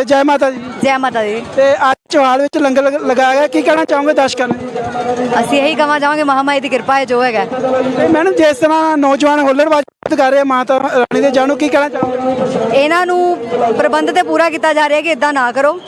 ਤੇ ਜੈ ਮਾਤਾ ਦੀ। ਜੈ ਮਾਤਾ ਦੀ। ਤੇ ਅੱਜ ਚੌਹਾਲ ਵਿੱਚ ਲੰਗਰ ਲਗ- ਲਗਾਇਆ ਗਿਆ। ਕੀ ਕਹਿਣਾ ਚਾਹੋਗੇ ਦਰਸ਼ਕਾਂ ਨੂੰ? ਅਸੀਂ ਇਹੀ ਕਹਾਂ ਚਾਹਾਂਗੇ ਮਹਾਮਾਈ ਦੀ ਕਿਰਪਾ ਹੈ ਜੋ ਹੈਗਾ। ਤੇ ਮੈਡਮ ਜਿਸ ਤਰ੍ਹਾਂ ਨੌਜਵਾਨ ਹੁੱਲੜਬਾਜ਼ੀ ਕਰ ਰਹੇ ਆ ਮਾਤਾ ਰਾਣੀ ਦੇ ਜਾਣੂ ਕੀ ਕਹਿਣਾ ਚਾਹੋਗੇ? ਇਹਨਾਂ ਨੂੰ ਪ੍ਰਬੰਧ ਤੇ ਪੂਰਾ ਕੀਤਾ ਜਾ ਰਿਹਾ ਕਿ ਇਦਾਂ ਨਾ ਕਰੋ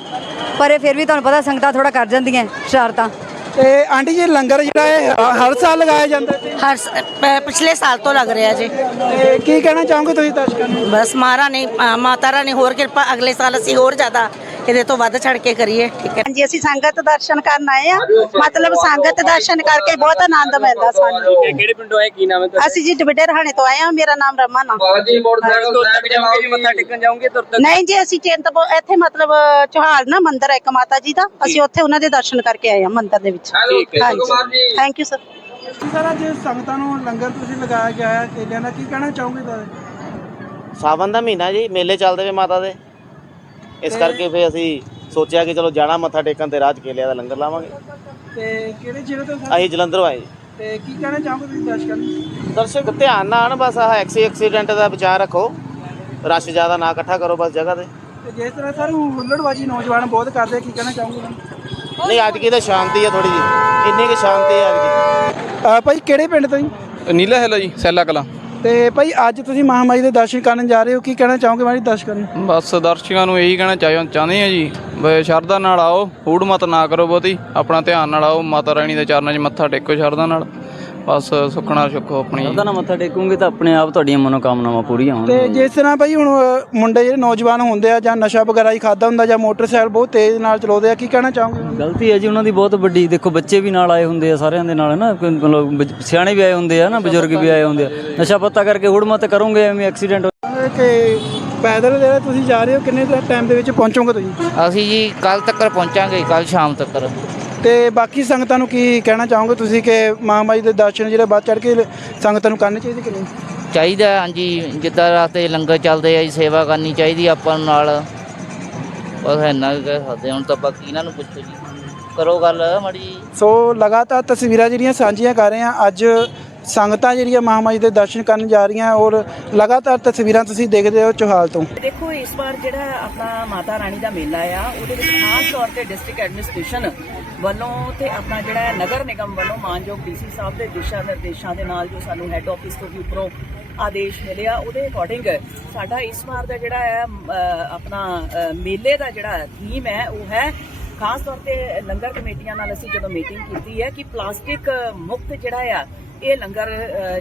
ਪਰ ਇਹ ਫਿਰ ਵੀ ਤੁਹਾਨੂੰ ਪਤਾ ਸੰਗਤਾਂ ਥੋੜਾ ਕਰ ਜਾਂਦੀਆਂ ਸ਼ਰਾਰਤਾਂ। ਤੇ ਆਂਟੀ ਜੀ ਲੰਗਰ ਜਿਹੜਾ ਹੈ ਹ- ਹਰ ਸਾਲ ਲਗਾਇਆ ਜਾਂਦਾ ਹੈ ਹਰ ਸ- ਪ- ਪਿਛਲੇ ਸਾਲ ਤੋਂ ਲੱਗ ਰਿਹਾ ਜੀ। ਤੇ ਕੀ ਕਹਿਣਾ ਚਾਹੋਗੇ ਤੁਸੀਂ ਦਰਸ਼ਕਾਂ ਨੂੰ? ਬਸ ਮਾਰਾ ਨੇ ਮਾਤਾ ਰਾਣੀ ਹੋਰ ਕਿਰਪਾ ਅਗਲੇ ਸਾਲ ਅਸੀਂ ਹੋਰ ਜ਼ਿਆਦਾ ਇਹਦੇ ਤੋਂ ਵੱਧ ਛੜ ਕੇ ਕਰੀਏ ਠੀਕ ਹੈ। ਹਾਂਜੀ ਅਸੀਂ ਸੰਗਤ ਦਰਸ਼ਨ ਕਰਨ ਆਏ ਆ ਮਤਲਬ ਸੰਗਤ ਦਰਸ਼ਨ ਕਰਕੇ ਬਹੁਤ ਆਨੰਦ ਮਿਲਦਾ ਸਾਨੂੰ। ਕਿਹੜੇ ਪਿੰਡੋਂ ਆਏ? ਕੀ ਨਾਮ ਹੈ ਤੁਹਾਡਾ? ਅਸੀਂ ਜੀ ਡਬਡੇ ਰਹਾਣੇ ਤੋਂ ਆਏ ਆ ਮੇਰਾ ਨਾਮ ਰਮਨ ਆ। ਬਾਜੀ ਮੋਟਰਸਾਈਕਲ ਤੋਂ ਤੱਕ ਜਾਓਗੇ ਜੀ ਮੱਥਾ ਟੇਕਣ ਜਾਓਗੇ ਤੁਰ ਤੱਕ? ਨਹੀਂ ਜੀ ਅਸੀਂ ਚਿੰਤਪੁਰ ਇੱਥੇ ਮਤਲਬ ਚੌਹਾਲ ਨਾ ਮੰਦਿਰ ਹੈ ਇੱਕ ਮਾਤਾ ਜੀ ਦਾ। ਅਸੀਂ ਉੱਥੇ ਉਹਨਾਂ ਦੇ ਦਰਸ਼ਨ ਕਰਕੇ ਆਏ ਆ ਮੰਦਿਰ ਦੇ ਵਿੱਚ। ਹਾਂਜੀ। ਥੈਂਕ ਯੂ ਸਰ ਸਰ ਅੱਜ ਸੰਗਤਾਂ ਨੂੰ ਲੰਗਰ ਤੁਸੀਂ ਲਗਾਇਆ ਗਿਆ ਹੈ ਕੇਲਿਆਂ ਦਾ ਕੀ ਕਹਿਣਾ ਚਾਹੋਗੇ? ਤੁਸੀਂ? ਸਾਵਨ ਦਾ ਮਹੀਨਾ ਜੀ ਮੇਲੇ ਚੱਲਦੇ ਵੇ ਮਾਤਾ ਦੇ। ਇਸ ਕਰਕੇ ਫੇ ਅਸੀਂ ਸੋਚਿਆ ਕਿ ਚਲੋ ਜਾਣਾ ਮੱਥਾ ਟੇਕਣ ਤੇ ਰਾਜ ਕੇਲਿਆਂ ਦਾ ਲੰਗਰ ਲਾਵਾਂਗੇ। ਤੇ ਕਿਹੜੇ ਜ਼ਿਲ੍ਹੇ ਤੋਂ ਸਰ? ਅਸੀਂ ਜਲੰਧਰੋਂ ਆਏ। ਤੇ ਕੀ ਕਹਿਣਾ ਚਾਹੋਗੇ ਤੁਸੀਂ ਦਰਸ਼ਕਾਂ ਨੂੰ? ਦਰਸ਼ਕ ਧਿਆਨ ਨਾਲ ਆਣ ਬਸ ਆਹ ਐਕਸੀ ਐਕਸੀਡੈਂਟ ਦਾ ਵਿਚਾਰ ਰੱਖੋ। ਰਸ਼ ਜ਼ਿਆਦਾ ਨਾ ਇਕੱਠਾ ਕਰੋ ਬਸ ਜਗ੍ਹਾ ਤੇ। ਤੇ ਜਿਸ ਤਰ੍ਹਾਂ ਸਰ ਹੁੱਲੜਬਾਜ਼ੀ ਨੌਜਵਾਨ ਬਹੁਤ ਕਰਦੇ ਆ, ਕੀ ਕਹਿਣਾ ਚਾਹੋਗੇ? ਨਹੀਂ ਅੱਜ ਕੀ ਤਾਂ ਸ਼ਾਂਤੀ ਹੈ ਥੋੜੀ ਜੀ ਇੰਨੀ ਕਿ ਸ਼ਾਂਤੀ ਹੈ ਅੱਜ ਕੀ। ਅਹ ਭਾਈ ਕਿਹੜੇ ਪਿੰਡ ਤੋਂ ਜੀ? ਨੀਲਾ ਹੈਲਾ ਜੀ ਸੈਲਾ ਕਲਾ। ਤੇ ਭਾਈ ਅੱਜ ਤੁਸੀਂ ਮਹਾਮਾਈ ਦੇ ਦਰਸ਼ਨ ਕਰਨ ਜਾ ਰਹੇ ਹੋ, ਕੀ ਕਹਿਣਾ ਚਾਹੋਗੇ ਮਾਰੀ ਦਰਸ਼ਕਾਂ ਨੂੰ? ਬਸ ਦਰਸ਼ਕਾਂ ਨੂੰ ਇਹੀ ਕਹਿਣਾ ਚਾਹੀਦਾ ਚਾਹੁੰਦੇ ਆ ਜੀ ਵੀ ਸ਼ਰਧਾ ਨਾਲ ਆਓ, ਹੂੜ ਮਤ ਨਾ ਕਰੋ ਬਹੁਤੀ, ਆਪਣਾ ਧਿਆਨ ਨਾਲ ਆਓ, ਮਾਤਾ ਰਾਣੀ ਦੇ ਚਰਨਾਂ 'ਚ ਮੱਥਾ ਟੇਕੋ ਸ਼ਰਧਾ ਨਾਲ। ਬਸ ਸੁਖਣਾ ਸੁਖੋ ਆਪਣੀ। ਉਹਦਾ ਨਾ ਮੱਥਾ ਟੇਕੋਗੇ ਤਾਂ ਆਪਣੇ ਆਪ ਤੁਹਾਡੀਆਂ ਮਨੋਕਾਮਨਾਵਾਂ ਪੂਰੀਆਂ ਤੇ ਹੋਣਗੀਆਂ ਜਿਸ ਤਰ੍ਹਾਂ ਭਾਈ ਹੁਣ ਮੁੰਡੇ ਜਿਹੜੇ ਨੌਜਵਾਨ ਹੁੰਦੇ ਆ ਜਾਂ ਨਸ਼ਾ ਵਗੈਰਾ ਹੀ ਖਾਦਾ ਹੁੰਦਾ ਜਾਂ ਮੋਟਰਸਾਈਕਲ ਬਹੁਤ ਤੇਜ਼ ਨਾਲ ਚਲਾਉਂਦੇ ਆ ਕੀ ਕਹਿਣਾ ਚਾਹੋਗੇ? ਗਲਤੀ ਹੈ ਜੀ ਉਹਨਾਂ ਦੀ ਬਹੁਤ ਵੱਡੀ। ਦੇਖੋ ਬੱਚੇ ਵੀ ਨਾਲ ਆਏ ਹੁੰਦੇ ਆ ਸਾਰਿਆਂ ਦੇ ਨਾਲ ਨਾ ਕੋਈ ਮਤਲਬ ਬਜ- ਸਿਆਣੇ ਵੀ ਆਏ ਹੁੰਦੇ ਆ ਨਾ ਬਜ਼ੁਰਗ ਵੀ ਆਏ ਹੁੰਦੇ ਆ। ਨਸ਼ਾ ਪੱਤਾ ਕਰਕੇ ਹੁੜ ਮਤ ਕਰੋਗੇ ਐਵੇਂ ਐਕਸੀਡੈਂਟ ਕਿ ਪੈਦਲ ਜਿਹੜੇ ਤੁਸੀਂ ਜਾ ਰਹੇ ਹੋ ਕਿੰਨੇ ਟਾਈਮ ਦੇ ਵਿੱਚ ਪਹੁੰਚੋਗੇ ਤੁਸੀਂ? ਅਸੀਂ ਜੀ ਕੱਲ ਤੱਕ ਪਹੁੰਚਾਂਗੇ ਕੱਲ ਸ਼ਾਮ ਤੱਕ। ਤੇ ਬਾਕੀ ਸੰਗਤਾਂ ਨੂੰ ਕੀ ਕਹਿਣਾ ਚਾਹੋਗੇ ਤੁਸੀਂ ਕਿ ਮਹਾਮਾਈ ਦੇ ਦਰਸ਼ਨ ਜਿਹੜੇ ਵੱਧ ਚੜ ਕੇ ਸੰਗਤਾਂ ਨੂੰ ਕਰਨੇ ਚਾਹੀਦੇ ਕਿ ਨਹੀਂ? ਚਾਹੀਦਾ ਹਾਂਜੀ ਜਿੱਦਾਂ ਰਾਤੇ ਲੰਗਰ ਚੱਲਦੇ ਆ ਜੀ ਸੇਵਾ ਕਰਨੀ ਚਾਹੀਦੀ ਆ ਆਪਾਂ ਨੂੰ ਨਾਲ। ਬਸ ਇੰਨਾ ਕੁ ਕਹਿ ਸਕਦੇ ਹੁਣ ਤਾਂ ਬਾਕੀ ਇਹਨਾਂ ਨੂੰ ਪੁੱਛੋ ਜੀ। ਕਰੋ ਗੱਲ ਮੜੀ ਸੋ ਲਗਾਤਾਰ ਤਸਵੀਰਾਂ ਜਿਹੜੀਆਂ ਸਾਂਝੀਆਂ ਕਰ ਰਹੇ ਹਾਂ ਅੱਜ ਸੰਗਤਾਂ ਜਿਹੜੀਆਂ ਮਹਾਮਾਈ ਦੇ ਦਰਸ਼ਨ ਕਰਨ ਜਾ ਰਹੀਆਂ ਔਰ ਲਗਾਤਾਰ ਤਸਵੀਰਾਂ ਤੁਸੀਂ ਦੇਖਦੇ ਹੋ ਚੋਹਾਲ ਤੋਂ। ਦੇਖੋ, ਇਸ ਵਾਰ ਜਿਹੜਾ ਆਪਣਾ ਮਾਤਾ ਰਾਣੀ ਦਾ ਮੇਲਾ ਆ, ਉਹਦੇ ਵਿੱਚ ਖਾਸ ਤੌਰ ਤੇ ਡਿਸਟ੍ਰਿਕਟ ਐਡਮਿਨਿਸਟ੍ਰੇਸ਼ਨ ਵੱਲੋਂ ਤੇ ਆਪਣਾ ਜਿਹੜਾ ਨਗਰ ਨਿਗਮ ਵੱਲੋਂ ਮਾਨਯੋਗ ਡੀਸੀ ਸਾਹਿਬ ਦੇ ਦਿਸ਼ਾ ਨਿਰਦੇਸ਼ਾਂ ਦੇ ਨਾਲ ਜੋ ਸਾਨੂੰ ਹੈੱਡ ਆਫਿਸ ਤੋਂ ਵੀ ਉੱਪਰੋਂ ਆਦੇਸ਼ ਮਿਲਿਆ, ਉਹਦੇ ਅਕੋਰਡਿੰਗ ਸਾਡਾ ਇਸ ਵਾਰ ਦਾ ਜਿਹੜਾ ਹੈ ਆਪਣਾ ਮੇਲੇ ਦਾ ਜਿਹੜਾ ਥੀਮ ਹੈ, ਉਹ ਹੈ ਖਾਸ ਤੌਰ ਤੇ ਲੰਗਰ ਕਮੇਟੀਆਂ ਨਾਲ ਅਸੀਂ ਜਦੋਂ ਮੀਟਿੰਗ ਕੀਤੀ ਹੈ ਕਿ ਪਲਾਸਟਿਕ ਮੁਕਤ ਜਿਹੜਾ ਆ ਇਹ ਲੰਗਰ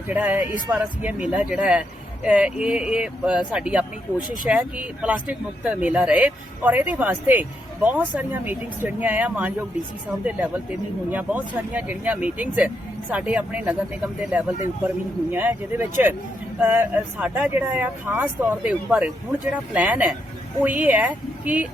ਜਿਹੜਾ ਹੈ, ਇਸ ਵਾਰ ਅਸੀਂ ਇਹ ਮੇਲਾ ਜਿਹੜਾ ਹੈ ਇਹ ਇਹ ਸਾਡੀ ਆਪਣੀ ਕੋਸ਼ਿਸ਼ ਹੈ ਕਿ ਪਲਾਸਟਿਕ ਮੁਕਤ ਮੇਲਾ ਰਹੇ ਔਰ ਇਹਦੇ ਵਾਸਤੇ ਬਹੁਤ ਸਾਰੀਆਂ ਮੀਟਿੰਗਸ ਜਿਹੜੀਆਂ ਆ, ਮਾਨਯੋਗ ਡੀਸੀ ਸਾਹਿਬ ਦੇ ਲੈਵਲ ਤੇ ਵੀ ਹੋਈਆਂ, ਬਹੁਤ ਸਾਰੀਆਂ ਜਿਹੜੀਆਂ ਮੀਟਿੰਗਸ ਸਾਡੇ ਆਪਣੇ ਨਗਰ ਨਿਗਮ ਦੇ ਲੈਵਲ ਦੇ ਉੱਪਰ ਵੀ ਹੋਈਆਂ ਹੈ ਜਿਹਦੇ ਵਿੱਚ ਸਾਡਾ ਜਿਹੜਾ ਆ, ਖਾਸ ਤੌਰ ਦੇ ਉੱਪਰ ਹੁਣ ਜਿਹੜਾ ਪਲਾਨ ਹੈ, ਉਹ ਇਹ ਹੈ ਕਿ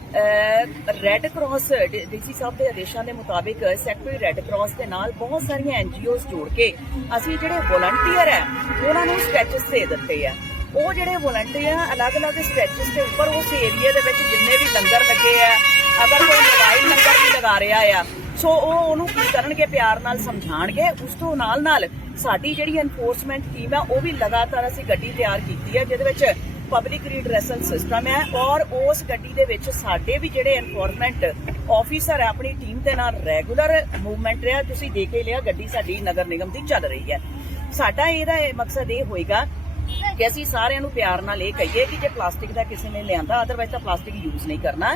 ਰੈੱਡ ਕਰਾਸ ਡੀਸੀ ਸਾਹਿਬ ਦੇ ਆਦੇਸ਼ਾਂ ਦੇ ਮੁਤਾਬਿਕ ਸੈਕਟਰੀ ਰੈੱਡ ਕਰਾਸ ਦੇ ਨਾਲ ਬਹੁਤ ਸਾਰੀਆਂ ਐਨਜੀਓਜ਼ ਜੋੜ ਕੇ ਅਸੀਂ ਜਿਹੜੇ ਵੋਲੰਟੀਅਰ ਹੈ, ਉਹਨਾਂ ਨੂੰ ਸਟ੍ਰੈਚਸ ਦੇ ਦਿੱਤੇ ਆ। ਉਹ ਜਿਹੜੇ ਵੋਲੰਟੀਅਰ ਅਲੱਗ-ਅਲੱਗ ਸਟ੍ਰੈਚਸ ਦੇ ਉੱਪਰ ਉਸ ਏਰੀਆ ਦੇ ਵਿੱਚ ਜਿੰਨੇ ਵੀ ਲੰਗਰ ਲੱਗੇ ਆ ਅਗਰ ਕੋਈ ਮੋਬਾਈਲ ਲੰਗਰ ਵੀ ਲਗਾ ਰਿਹਾ ਆ, ਸੋ ਉਹ ਉਹਨੂੰ ਕੀ ਕਰਨਗੇ, ਪਿਆਰ ਨਾਲ ਸਮਝਾਣਗੇ ਉਸ ਤੋਂ ਨਾਲ ਨਾਲ ਸਾਡੀ ਜਿਹੜੀ ਐਨਫੋਰਸਮੈਂਟ ਟੀਮ ਹੈ ਉਹ ਵੀ ਲਗਾਤਾਰ ਅਸੀਂ ਗੱਡੀ ਤਿਆਰ ਕੀਤੀ ਹੈ ਜਿਹਦੇ ਵਿੱਚ ਪਬਲਿਕ ਰੀਡਰੈਸਲ ਸਿਸਟਮ ਹੈ ਔਰ ਉਸ ਗੱਡੀ ਦੇ ਵਿੱਚ ਸਾਡੇ ਵੀ ਜਿਹੜੇ ਐਨਫੋਰਸਮੈਂਟ ਆਫੀਸਰ ਹੈ ਆਪਣੀ ਟੀਮ ਦੇ ਨਾਲ ਰੈਗੂਲਰ ਮੂਵਮੈਂਟ ਰਿਹਾ, ਤੁਸੀਂ ਦੇਖ ਹੀ ਲਿਆ ਗੱਡੀ ਸਾਡੀ ਨਗਰ ਨਿਗਮ ਦੀ ਚੱਲ ਰਹੀ ਹੈ ਸਾਡਾ ਇਹਦਾ ਮਕਸਦ ਇਹ ਹੋਏਗਾ ਕਿ ਅਸੀਂ ਸਾਰਿਆਂ ਨੂੰ ਪਿਆਰ ਨਾਲ ਇਹ ਕਹੀਏ ਕਿ ਜੇ ਪਲਾਸਟਿਕ ਦਾ ਕਿਸੇ ਨੇ ਲਿਆਂਦਾ ਅਦਰਵਾਈਜ਼ ਤਾਂ ਪਲਾਸਟਿਕ ਯੂਜ਼ ਨਹੀਂ ਕਰਨਾ।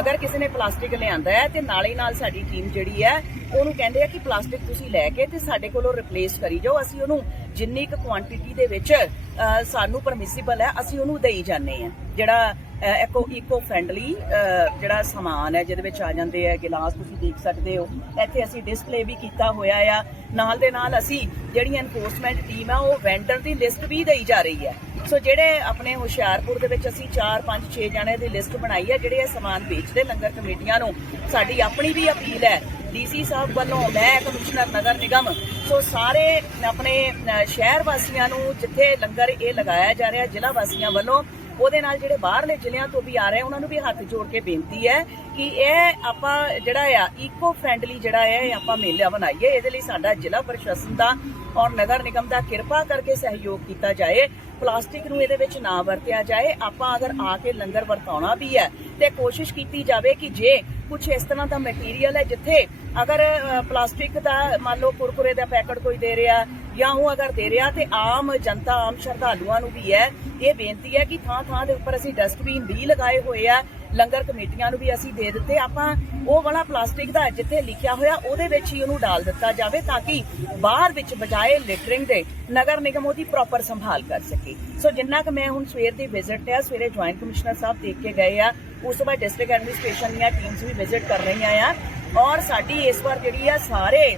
ਅਗਰ ਕਿਸੇ ਨੇ ਪਲਾਸਟਿਕ ਲਿਆਂਦਾ ਹੈ ਤੇ ਨਾਲ ਹੀ ਨਾਲ ਸਾਡੀ ਟੀਮ ਜਿਹੜੀ ਹੈ, ਉਹਨੂੰ ਕਹਿੰਦੇ ਆ ਕਿ ਪਲਾਸਟਿਕ ਤੁਸੀਂ ਲੈ ਕੇ ਤੇ ਸਾਡੇ ਕੋਲੋਂ ਰਿਪਲੇਸ ਕਰੀ ਜਾਓ। ਅਸੀਂ ਉਹਨੂੰ ਜਿੰਨੀ ਕੁ ਕੁਆਂਟੀਟੀ ਦੇ ਵਿੱਚ ਸਾਨੂੰ ਪਰਮਿਸਿਬਲ ਹੈ, ਅਸੀਂ ਉਹਨੂੰ ਦੇਈ ਜਾਂਦੇ ਆ ਜਿਹੜਾ ਇਕੋ ਇਕੋ ਫ੍ਰੈਂਡਲੀ ਜਿਹੜਾ ਸਮਾਨ ਹੈ, ਜਿਹਦੇ ਵਿੱਚ ਆ ਜਾਂਦੇ ਆ, ਗਿਲਾਸ ਤੁਸੀਂ ਦੇਖ ਸਕਦੇ ਹੋ। ਇੱਥੇ ਅਸੀਂ ਡਿਸਪਲੇ ਵੀ ਕੀਤਾ ਹੋਇਆ ਆ। ਨਾਲ ਦੇ ਨਾਲ ਅਸੀਂ ਜਿਹੜੀ ਐਨਫੋਰਸਮੈਂਟ ਟੀਮ ਆ, ਉਹ ਵੈਂਡਰ ਦੀ ਲਿਸਟ ਵੀ ਦੇਈ ਜਾ ਰਹੀ ਹੈ। ਸੋ ਜਿਹੜੇ ਆਪਣੇ ਹੁਸ਼ਿਆਰਪੁਰ ਦੇ ਵਿੱਚ ਅਸੀਂ 4 5 6 ਜਣੇ ਦੀ ਲਿਸਟ ਬਣਾਈ ਹੈ, ਜਿਹੜੇ ਇਹ ਸਮਾਨ ਵੇਚਦੇ ਲੰਗਰ ਕਮੇਟੀਆਂ ਨੂੰ, ਸਾਡੀ ਆਪਣੀ ਵੀ ਅਪੀਲ ਹੈ ਡੀਸੀ ਸਾਹਿਬ ਵੱਲੋਂ ਮੈਂ ਕਮਿਸ਼ਨਰ ਨਗਰ ਨਿਗਮ, ਸੋ ਸਾਰੇ ਆਪਣੇ ਸ਼ਹਿਰ ਵਾਸੀਆਂ ਨੂੰ ਜਿੱਥੇ ਲੰਗਰ ਇਹ ਲਗਾਇਆ ਜਾ ਰਿਹਾ ਜ਼ਿਲ੍ਹਾ ਵਾਸੀਆਂ ਵੱਲੋਂ, ਉਹਦੇ ਨਾਲ ਜਿਹੜੇ ਬਾਹਰਲੇ ਜ਼ਿਲ੍ਹਿਆਂ ਤੋਂ ਵੀ ਆ ਰਹੇ, ਉਹਨਾਂ ਨੂੰ ਵੀ ਹੱਥ ਜੋੜ ਕੇ ਬੇਨਤੀ ਹੈ ਕਿ ਇਹ ਆਪਾਂ ਜਿਹੜਾ ਆ ਇਕੋ ਫ੍ਰੈਂਡਲੀ ਜਿਹੜਾ ਹੈ ਇਹ ਆਪਾਂ ਮੇਲਾ ਬਣਾਈਏ ਇਹਦੇ ਲਈ ਸਾਡਾ ਜ਼ਿਲ੍ਹਾ ਪ੍ਰਸ਼ਾਸਨ ਦਾ ਔਰ ਨਗਰ ਨਿਗਮ ਦਾ ਕਿਰਪਾ ਕਰਕੇ ਸਹਿਯੋਗ ਕੀਤਾ ਜਾਏ। ਪਲਾਸਟਿਕ ਨੂੰ ਇਹਦੇ ਵਿੱਚ ਨਾ ਵਰਤਿਆ ਜਾਏ। ਆਪਾਂ ਅਗਰ ਆ ਕੇ ਲੰਗਰ ਵਰਤਾਉਣਾ ਵੀ ਹੈ ਤੇ ਕੋਸ਼ਿਸ਼ ਕੀਤੀ ਜਾਵੇ ਕਿ ਜੇ ਕੁਝ ਇਸ ਤਰ੍ਹਾਂ ਦਾ ਮਟੀਰੀਅਲ ਹੈ ਜਿੱਥੇ ਅਗਰ ਪਲਾਸਟਿਕ ਦਾ ਮੰਨ ਲਓ ਕੁਰਕੁਰੇ ਦਾ ਪੈਕਟ ਕੋਈ ਦੇ ਰਿਹਾ ਜਾਂ ਉਹ ਅਗਰ ਦੇ ਰਿਹਾ ਤੇ ਆਮ ਜਨਤਾ, ਆਮ ਸ਼ਰਧਾਲੂਆਂ ਨੂੰ ਵੀ ਹੈ। ਇਹ ਬੇਨਤੀ ਹੈ ਕਿ ਥਾਂ ਥਾਂ ਦੇ ਉੱਪਰ ਅਸੀਂ ਡਸਟਬਿਨ ਵੀ ਲਗਾਏ ਹੋਏ ਆ ਲੰਗਰ ਕਮੇਟੀਆਂ ਨੂੰ ਵੀ ਅਸੀਂ ਦੇ ਦਿੱਤੇ। ਆਪਾਂ ਉਹ ਵਾਲਾ ਪਲਾਸਟਿਕ ਦਾ ਜਿੱਥੇ ਲਿਖਿਆ ਹੋਇਆ, ਉਹਦੇ ਵਿੱਚ ਹੀ ਉਹਨੂੰ ਡਾਲ ਦਿੱਤਾ ਜਾਵੇ ਤਾਂ ਕਿ ਬਾਹਰ ਵਿੱਚ ਬਜਾਏ ਲਿਟਰਿੰਗ ਦੇ ਨਗਰ ਨਿਗਮ ਉਹਦੀ ਪ੍ਰੋਪਰ ਸੰਭਾਲ ਕਰ ਸਕੇ। ਸੋ ਜਿੰਨਾ ਕਿ ਮੈਂ ਹੁਣ ਸਵੇਰ ਦੀ ਵਿਜ਼ਿਟ ਹੈ ਸਵੇਰੇ ਜੁਆਇੰਟ ਕਮਿਸ਼ਨਰ ਸਾਹਿਬ ਦੇਖ ਕੇ ਗਏ ਆ, ਉਸ ਤੋਂ ਬਾਅਦ ਡਿਸਟ੍ਰਿਕਟ ਐਡਮਿਨਿਸਟ੍ਰੇਸ਼ਨ ਦੀਆਂ ਟੀਮਸ ਵੀ ਵਿਜ਼ਿਟ ਕਰ ਰਹੀਆਂ ਆ। ਔਰ ਸਾਡੀ ਇਸ ਵਾਰ ਜਿਹੜੀ ਆ, ਸਾਰੇ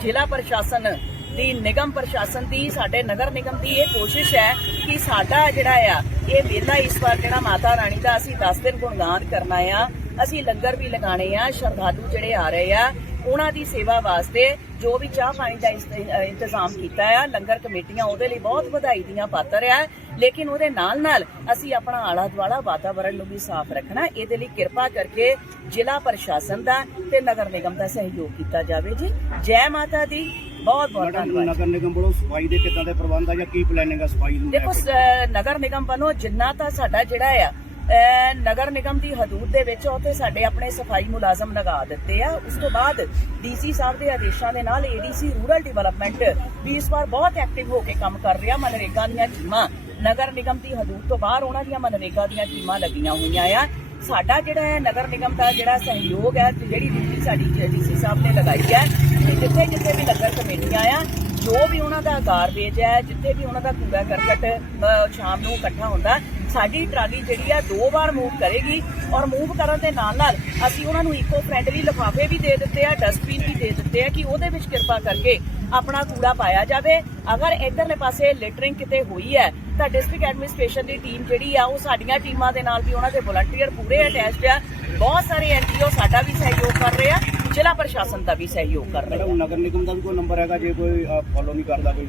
ਜ਼ਿਲ੍ਹਾ ਪ੍ਰਸ਼ਾਸਨ ਦੀ ਨਿਗਮ ਪ੍ਰਸ਼ਾਸਨ ਦੀ, ਸਾਡੇ ਨਗਰ ਨਿਗਮ ਦੀ ਇਹ ਕੋਸ਼ਿਸ਼ ਹੈ ਕਿ ਸਾਡਾ ਜਿਹੜਾ ਆ, ਇਹ ਮੇਲਾ ਇਸ ਵਾਰ ਜਿਹੜਾ ਮਾਤਾ ਰਾਣੀ ਦਾ ਅਸੀਂ 10 ਦਿਨ ਗੁਣਗਾਨ ਕਰਨਾ ਆ ਅਸੀਂ ਲੰਗਰ ਵੀ ਲਗਾਣੇ ਆ, ਸ਼ਰਧਾਲੂ ਜਿਹੜੇ ਆ ਰਹੇ ਆ, ਉਹਨਾਂ ਦੀ ਸੇਵਾ ਵਾਸਤੇ ਜੋ ਵੀ ਚਾਹ ਪਾਣੀ ਦਾ ਇੰਤਜ਼ਾਮ ਕੀਤਾ ਆ, ਲੰਗਰ ਕਮੇਟੀਆਂ ਉਹਦੇ ਲਈ ਬਹੁਤ ਵਧਾਈ ਦੀਆਂ ਪਾਤਰ ਆ, ਲੇਕਿਨ ਉਹਦੇ ਨਾਲ ਨਾਲ ਅਸੀਂ ਆਪਣਾ ਆਲਾ ਦੁਆਲਾ ਵਾਤਾਵਰਣ ਨੂੰ ਵੀ ਸਾਫ਼ ਰੱਖਣਾ, ਇਹਦੇ ਲਈ ਕਿਰਪਾ ਕਰਕੇ ਜ਼ਿਲ੍ਹਾ ਪ੍ਰਸ਼ਾਸਨ ਦਾ ਤੇ ਨਗਰ ਨਿਗਮ ਦਾ ਸਹਿਯੋਗ ਕੀਤਾ ਜਾਵੇ ਜੀ। ਜੈ ਮਾਤਾ ਦੀ। ਬਹੁਤ ਬਹੁਤ ਧੰਨਵਾਦ। ਨਗਰ ਨਿਗਮ ਵੱਲੋਂ ਸਫ਼ਾਈ ਦੇ ਕਿੱਦਾਂ ਦੇ ਪ੍ਰਬੰਧ ਆ ਜਾਂ ਕੀ ਪਲੈਨਿੰਗ ਆ ਸਫ਼ਾਈ ਨੂੰ ਲੈ ਦੇਖੋ ਕੇ? ਸ- ਨਗਰ ਨਿਗਮ ਵੱਲੋਂ ਜਿੰਨਾ ਤਾਂ ਸਾਡਾ ਜਿਹੜਾ ਆ ਅਹ, ਨਗਰ ਨਿਗਮ ਦੀ ਹਦੂਦ ਦੇ ਵਿੱਚ ਉੱਥੇ ਸਾਡੇ ਆਪਣੇ ਸਫ਼ਾਈ ਮੁਲਾਜ਼ਮ ਲਗਾ ਦਿੱਤੇ ਆ। ਉਸ ਤੋਂ ਬਾਅਦ ਡੀਸੀ ਸਾਹਿਬ ਦੇ ਆਦੇਸ਼ਾਂ ਦੇ ਨਾਲ ਏਡੀਸੀ ਰੂਰਲ ਡਿਵੈਲਪਮੈਂਟ ਵੀ ਇਸ ਵਾਰ ਬਹੁਤ ਐਕਟਿਵ ਹੋ ਕੇ ਕੰਮ ਕਰ ਰਿਹਾ। ਮਨਰੇਗਾ ਦੀਆਂ ਟੀਮਾਂ ਨਗਰ ਨਿਗਮ ਦੀ ਹਦੂਦ ਤੋਂ ਬਾਹਰ ਉਹਨਾਂ ਦੀਆਂ ਮਨਰੇਗਾ ਦੀਆਂ ਟੀਮਾਂ ਲੱਗੀਆਂ ਹੋਈਆਂ ਆ। ਸਾਡਾ ਜਿਹੜਾ ਹੈ ਨਗਰ ਨਿਗਮ ਦਾ ਜਿਹੜਾ ਸਹਿਯੋਗ ਹੈ, ਜਿਹੜੀ ਡਿਊਟੀ ਸਾਡੀ ਡੀਸੀ ਸਾਹਿਬ ਨੇ ਲਗਾਈ ਹੈ ਜਿੱਥੇ ਜਿੱਥੇ ਵੀ ਨਗਰ ਕਮੇਟੀਆਂ ਆ, ਜੋ ਵੀ ਉਹਨਾਂ ਦਾ ਗਾਰਬੇਜ ਹੈ, ਜਿੱਥੇ ਵੀ ਉਹਨਾਂ ਦਾ ਕੂੜਾ ਕਰਕਟ ਸ਼ਾਮ ਨੂੰ ਇਕੱਠਾ ਹੁੰਦਾ, ਸਾਡੀ ਟਰਾਲੀ ਜਿਹੜੀ ਆ ਦੋ ਵਾਰ ਮੂਵ ਕਰੇਗੀ ਔਰ ਮੂਵ ਕਰਨ ਦੇ ਨਾਲ ਨਾਲ ਅਸੀਂ ਉਹਨਾਂ ਨੂੰ ਇਕੋ ਫ੍ਰੈਂਡਲੀ ਲਿਫਾਫੇ ਵੀ ਦੇ ਦਿੱਤੇ ਆ ਡਸਟਬਿਨ ਵੀ ਦੇ ਦਿੱਤੇ ਆ ਕਿ ਉਹਦੇ ਵਿੱਚ ਕਿਰਪਾ ਕਰਕੇ ਆਪਣਾ ਕੂੜਾ ਪਾਇਆ ਜਾਵੇ। ਅਗਰ ਇਧਰਲੇ ਪਾਸੇ ਲਿਟਰਿੰਗ ਕਿਤੇ ਹੋਈ ਹੈ ਤਾਂ ਡਿਸਟ੍ਰਿਕਟ ਐਡਮਿਨਿਸਟ੍ਰੇਸ਼ਨ ਦੀ ਟੀਮ ਜਿਹੜੀ ਆ ਉਹ ਸਾਡੀਆਂ ਟੀਮਾਂ ਦੇ ਨਾਲ ਵੀ ਉਹਨਾਂ ਦੇ ਵਲੰਟੀਅਰ ਪੂਰੇ ਅਟੈਚਡ ਆ। ਬਹੁਤ ਸਾਰੇ ਐਨਜੀਓ ਸਾਡਾ ਵੀ ਸਹਿਯੋਗ ਕਰ ਰਹੇ ਆ ਜ਼ਿਲ੍ਹਾ ਪ੍ਰਸ਼ਾਸਨ ਦਾ ਵੀ ਸਹਿਯੋਗ ਕਰ ਰਹੇ ਆ। ਨਗਰ ਨਿਗਮ ਦਾ ਵੀ ਕੋਈ ਨੰਬਰ ਹੈਗਾ ਜੇ ਕੋਈ ਫੋਲੋ ਨਹੀਂ ਕਰਦਾ ਕੋਈ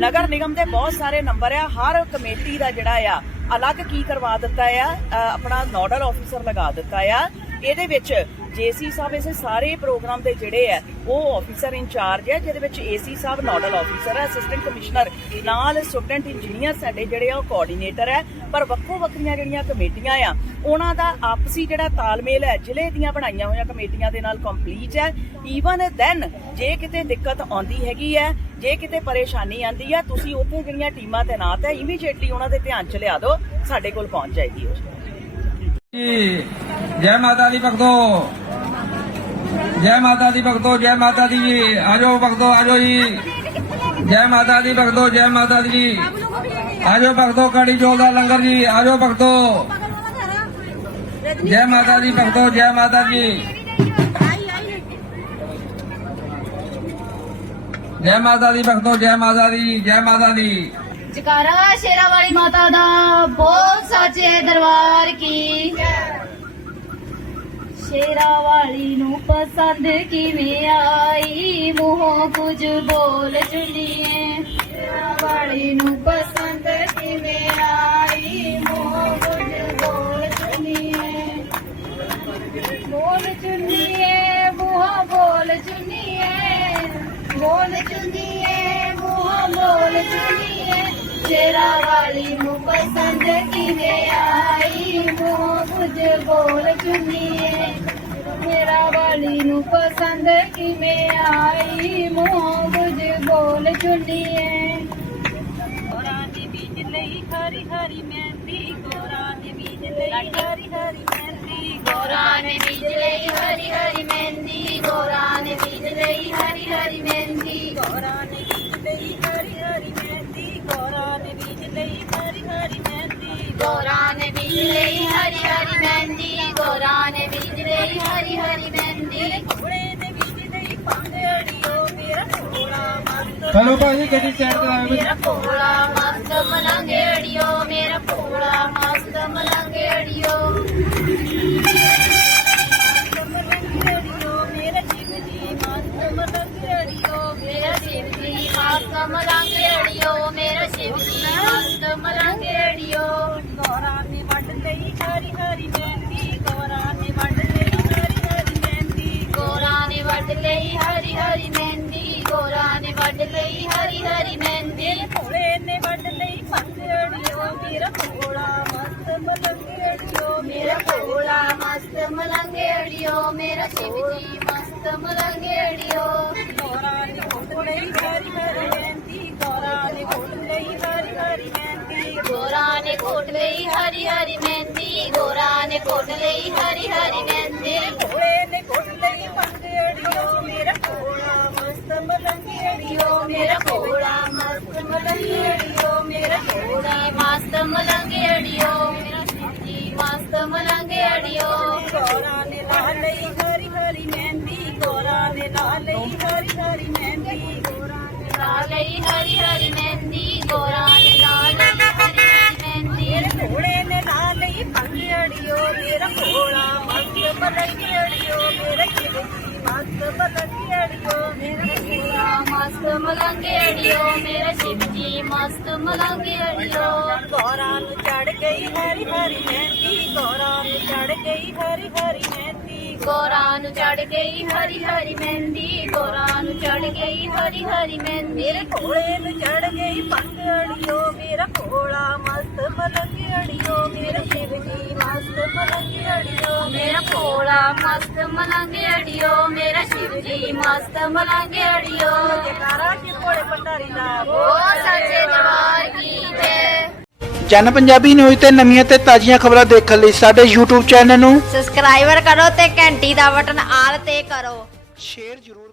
ਨਗਰ ਨਿਗਮ ਦੇ ਬਹੁਤ ਸਾਰੇ ਨੰਬਰ ਆ। ਹਰ ਕਮੇਟੀ ਦਾ ਜਿਹੜਾ ਆ ਅਲੱਗ ਕੀ ਕਰਵਾ ਦਿੱਤਾ ਆ ਆਪਣਾ ਨੋਡਲ ਆਫੀਸਰ ਲਗਾ ਦਿੱਤਾ ਆ। ਇਹਦੇ ਵਿੱਚ ਜੇਸੀ ਸਾਹਿਬ ਇਸੇ ਸਾਰੇ ਪ੍ਰੋਗਰਾਮ ਦੇ ਜਿਹੜੇ ਆ, ਉਹ ਆਫੀਸਰ ਇੰਚਾਰਜ ਹੈ ਜਿਹਦੇ ਵਿੱਚ ਏਸੀ ਸਾਹਿਬ ਨੋਡਲ ਆਫੀਸਰ ਹੈ ਅਸਿਸਟੈਂਟ ਕਮਿਸ਼ਨਰ ਨਾਲ ਸਟੂਡੈਂਟ ਇੰਜੀਨੀਅਰ ਸਾਡੇ ਜਿਹੜੇ ਆ, ਉਹ ਕੋਆਰਡੀਨੇਟਰ ਹੈ ਪਰ ਵੱਖੋ ਵੱਖਰੀਆਂ ਜਿਹੜੀਆਂ ਕਮੇਟੀਆਂ ਆ, ਉਹਨਾਂ ਦਾ ਆਪਸੀ ਜਿਹੜਾ ਤਾਲਮੇਲ ਹੈ ਜ਼ਿਲ੍ਹੇ ਦੀਆਂ ਬਣਾਈਆਂ ਹੋਈਆਂ ਕਮੇਟੀਆਂ ਦੇ ਨਾਲ ਕੰਪਲੀਟ ਹੈ ਈਵਨ ਦੈਨ ਜੇ ਕਿਤੇ ਦਿੱਕਤ ਆਉਂਦੀ ਹੈਗੀ ਹੈ ਜੇ ਕਿਤੇ ਪਰੇਸ਼ਾਨੀ ਆਂਦੀ ਆ, ਤੁਸੀਂ ਉੱਥੇ ਜਿਹੜੀਆਂ ਟੀਮਾਂ ਤੈਨਾਤ ਹੈ ਇਮੀਡੀਏਟਲੀ ਉਹਨਾਂ ਦੇ ਧਿਆਨ ਚ ਲਿਆ ਦਿਓ, ਸਾਡੇ ਕੋਲ ਪਹੁੰਚ ਜਾਏਗੀ ਉਹ। ਜੀ ਜੈ ਮਾਤਾ ਦੀ ਭਗਤੋ ਜੈ ਮਾਤਾ ਦੀ ਭਗਤੋ ਜੈ ਮਾਤਾ ਦੀ ਜੀ ਆਜੋ ਭਗਤੋ ਆਜੋ ਜੀ ਜੈ ਮਾਤਾ ਦੀ ਭਗਤੋ ਜੈ ਮਾਤਾ ਦੀ ਜੀ ਆਜੋ ਭਗਤੋ ਕੜੀ ਚੋਲ ਦਾ ਲੰਗਰ ਜੀ ਆਜੋ ਭਗਤੋ ਜੈ ਮਾਤਾ ਦੀ ਭਗਤੋ ਜੈ ਮਾਤਾ ਜੀ ਜੈ ਮਾਤਾ ਦੀ ਭਗਤੋ ਜੈ ਮਾਤਾ ਦੀ ਜੈ ਮਾਤਾ ਦੀ ਜਕਾਰਾ ਸ਼ੇਰਾ ਵਾਲੀ ਮਾਤਾ ਦਾ ਬੋਲ ਸਾਚੇ ਦਰਬਾਰ ਕੀ ਸ਼ੇਰਾ ਵਾਲੀ ਨੂੰ ਪਸੰਦ ਕਿਵੇਂ ਆਈ? ਮੂੰਹੋਂ ਕੁਝ ਬੋਲ ਚੁੰਨੀਏ ਸ਼ੇਰਾ ਵਾਲੀ ਨੂੰ ਪਸੰਦ ਕਿਵੇਂ ਆਈ? ਮੂੰਹੋਂ ਕੁਝ ਬੋਲ ਚੁੰਨੀਏ ਬੋਲ ਚੁੰਨੀਏ ਮੂੰਹੋਂ ਬੋਲ ਚੁੰਨੀਏ ਬੋਲ ਚੁੰਨੀਏ ਮੂੰਹੋਂ ਬੋਲ ਚੁੰਨੀਏ ਸ਼ੇਰਾ ਵਾਲੀ ਨੂੰ ਪਸੰਦ ਕਿਵੇਂ ਕੁਝ ਬੋਲ ਚੁੰਨੀਏ ਮੇਰਾ ਵਾਲੀ ਨੂੰ ਪਸੰਦ ਕਿਵੇਂ ਆਈ ਮੂੰਹ ਕੁਝ ਬੋਲ ਚੁੰਨੀਏ ਗੋਰਾਂ ਦੇ ਬੀਜ ਲਈ ਹਰੀ ਹਰੀ ਮਹਿੰਦੀ, ਗੋਰਾਂ ਦੇ ਬੀਜ ਲਈ ਹਰੀ ਹਰੀ ਮਹਿੰਦੀ ਗੋਰਾਂ ਨੇ ਬੀਜ ਲਈ ਹਰੀ ਹਰੀ ਮਹਿੰਦੀ। ਲਈ ਹਰੀ ਹਰੀ ਮਹਿੰਦੀ ਘੋੜੇ ਦੇ ਬੀਜ ਲਈ ਪਾਂਗੜੀਓ ਮੇਰਾ ਘੋੜਾ ਮਸਤ ਚਲੋ ਭਾਈ ਗੱਡੀ ਤੇ ਆਓ ਮੇਰਾ ਭੋਲਾ ਮਸਤ ਵੱਢ ਲਈ ਹਰੀ ਹਰੀ ਮਹਿੰਦੀ। ਭੋਲੇ ਨੇ ਵੱਢ ਲਈ ਪੰਗੜਿਓ ਮੇਰਾ ਭੋਲਾ ਮਸਤ ਮਲੰਗੜਿਓ ਮੇਰਾ ਭੋਲਾ ਮਸਤ ਮਲੰਗੜਿਓ ਮੇਰਾ ਸ਼ਿਵ ਜੀ ਮਸਤ ਮਲੰਗੜਿਓ ਗੋਰਾ ਨੇ ਘੁੱਟ ਲਈ ਹਰੀ ਹਰੀ ਮਹਿੰਦੀ ਗੋਰਾ ਨੇ ਘੁੱਟ ਲਈ ਹਰੀ ਹਰੀ ਮਹਿੰਦੀ। ਗੋਰਾ ਨੇ ਘੁੱਟ ਲਈ ਹਰੀ ਹਰੀ ਮਹਿੰਦੀ ਗੋਰਾ ਨੇ ਘੁੱਟ ਲਈ ਹਰੀ ਹਰੀ ਮਹਿੰਦੀ। ਭੋਲੇ ਨੇ ਘੁੱਟ ਲਈ ਪੰਗੜਿਓ ਮੇਰਾ ਭੋਲਾ ਮਸਤ ਮਲੰਗੜਿਓ ਮੇਰਾ ਭੋਲਾ ਮਸਤ ਮਲੰਗੜਿਓ ਮੇਰਾ ਭੋਲਾ ਮਸਤ ਮਲੰਗੜਿਓ ਮੇਰਾ ਸ਼ਿਵ ਜੀ ਮਸਤ ਮਲੰਗੜਿਓ ਗੋਰਾ ਨੇ ਲਾ ਲਈ ਹਰੀ ਹਰੀ ਮਹਿੰਦੀ ਗੋਰਾ ਨੇ ਲਾ ਲਈ ਹਰੀ ਹਰੀ ਮਹਿੰਦੀ ਗੋਰਾ ਨੇ ਲਾ ਲਈ ਹਰੀ ਹਰੀ ਮਹਿੰਦੀ ਗੋਰਾ ਨੇ ਲਾ ਲਈ ਹਰੀ ਹਰੀ ਮਹਿੰਦੀ ਮੇਰੇ ਭੋਲੇ ਨੇ ਲਾ ਲਈ ਪੰਗੜਿਓ ਮੇਰਾ ਭੋਲਾ ਮਸਤ ਮਲੰਗੜਿਓ ਮੇਰਾ ਸ਼ਿਵ ਜੀ ਮਲੰਗੜਿਓ ਮੇਰਾ ਭੋਲਾ ਮਸਤ ਮਲੰਗੜਿਓ ਮੇਰਾ ਸ਼ਿਵ ਜੀ ਮਸਤ ਮਲੰਗੜਿਓ ਗੋਰਾ ਨੂੰ ਚੜ ਗਈ ਹਰੀ ਹਰੀ ਮਹਿੰਦੀ ਗੋਰਾ ਨੂੰ ਚੜ ਗਈ ਹਰੀ ਹਰੀ ਮਹਿੰਦੀ। ਗੋਰਾ ਨੂੰ ਚੜ ਗਈ ਹਰੀ ਹਰੀ ਮਹਿੰਦੀ ਗੋਰਾ ਨੂੰ ਚੜ ਗਈ ਹਰੀ ਹਰੀ ਮਹਿੰਦੀ। ਮੇਰੇ ਭੋਲੇ ਨੂੰ ਚੜ ਗਈ ਪੰਗੜਿਓ ਮੇਰਾ ਭੋਲਾ ਮਸਤ ਮਲੰਗੜਿਓ ਮੇਰਾ ਸ਼ਿਵ ਜੀ ਮਸਤ ਮੇਰਾ ਭੋਲਾ ਮਸਤ ਮਲੰਗੜਿਓ ਮੇਰਾ ਸ਼ਿਵ ਜੀ ਮਸਤ ਮਲੰਗੜਿਓ ਜਕਾਰਾ ਕੀ ਭੋਲੇ ਭੰਡਾਰੀ ਦਾ ਓ ਸੱਚੇ ਦਰਬਾਰ ਕੀ ਜੈ। ਜਨ ਪੰਜਾਬੀ ਨਿਊਜ਼ ਤੇ ਨਵੀਆਂ ਤੇ ਤਾਜ਼ੀਆਂ ਖਬਰਾਂ ਦੇਖਣ ਲਈ ਸਾਡੇ YouTube ਚੈਨਲ ਨੂੰ ਸਬਸਕ੍ਰਾਈਬਰ ਕਰੋ ਤੇ ਘੰਟੀ ਦਾ ਬਟਨ ਆਲ ਤੇ ਕਰੋ। ਸ਼ੇਅਰ ਜ਼ਰੂਰ